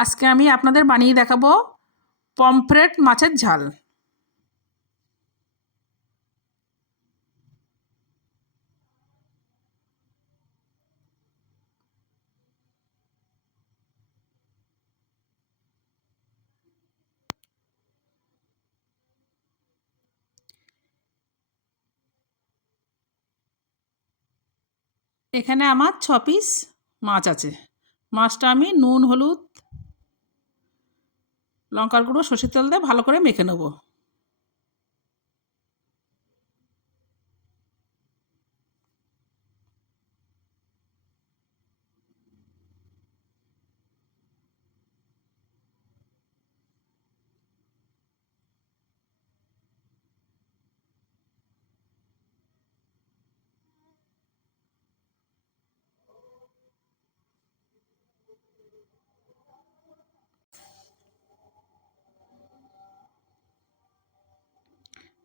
আজকে আমি আপনাদের বানিয়ে দেখাবো পমফ্রেট মাছের ঝাল। এখানে আমার 6 পিস মাছ আছে। মাছটা আমি নুন, হলুদ, লঙ্কার গুঁড়ো, সর্ষের তেল দিয়ে ভালো করে মেখে নেব।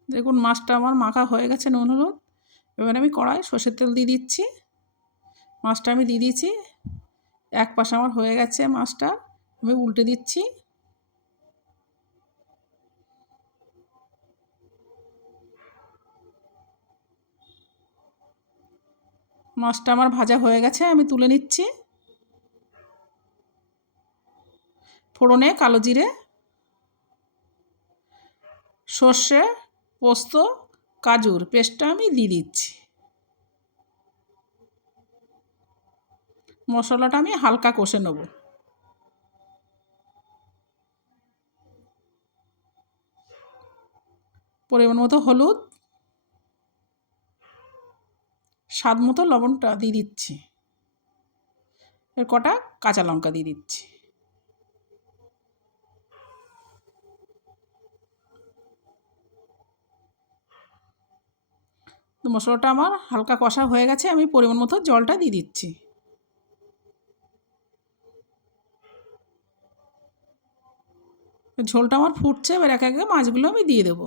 দেখুন মাছটা আমার মাখা হয়ে গেছে নুন হলুদ। এবার আমি কড়াই সর্ষের তেল দিয়ে দিচ্ছি। মাছটা আমি দিয়ে দিয়েছি। এক পাশ আমার হয়ে গেছে মাছটা, আমি উল্টে দিচ্ছি। মাছটা আমার ভাজা হয়ে গেছে, আমি তুলে নিচ্ছি। ফোড়নে কালো জিরে, সর্ষে, পোস্ত, কাজুর পেস্টটা আমি দিয়ে দিচ্ছি। মশলাটা আমি হালকা কষে নেব। পরিমাণ মতো হলুদ, স্বাদ মতো লবণটা দিয়ে দিচ্ছি। এর কটা কাঁচা লঙ্কা দিয়ে দিচ্ছি। মশলাটা আমার হালকা কষা হয়ে গেছে, আমি পরিমাণ মতো জলটা দিয়ে দিচ্ছি। ঝোলটা আমার ফুটছে, এবার একে একে মাছগুলো আমি দিয়ে দেবো।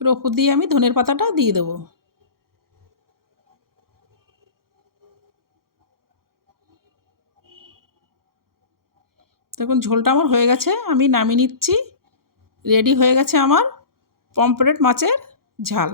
এর ওপর দিয়ে আমি ধনের পাতাটা দিয়ে দেবো। দেখুন ঝোলটা আমার হয়ে গেছে, আমি নামিয়ে নিচ্ছি। রেডি হয়ে গেছে আমার পমফ্রেট মাছের ঝাল।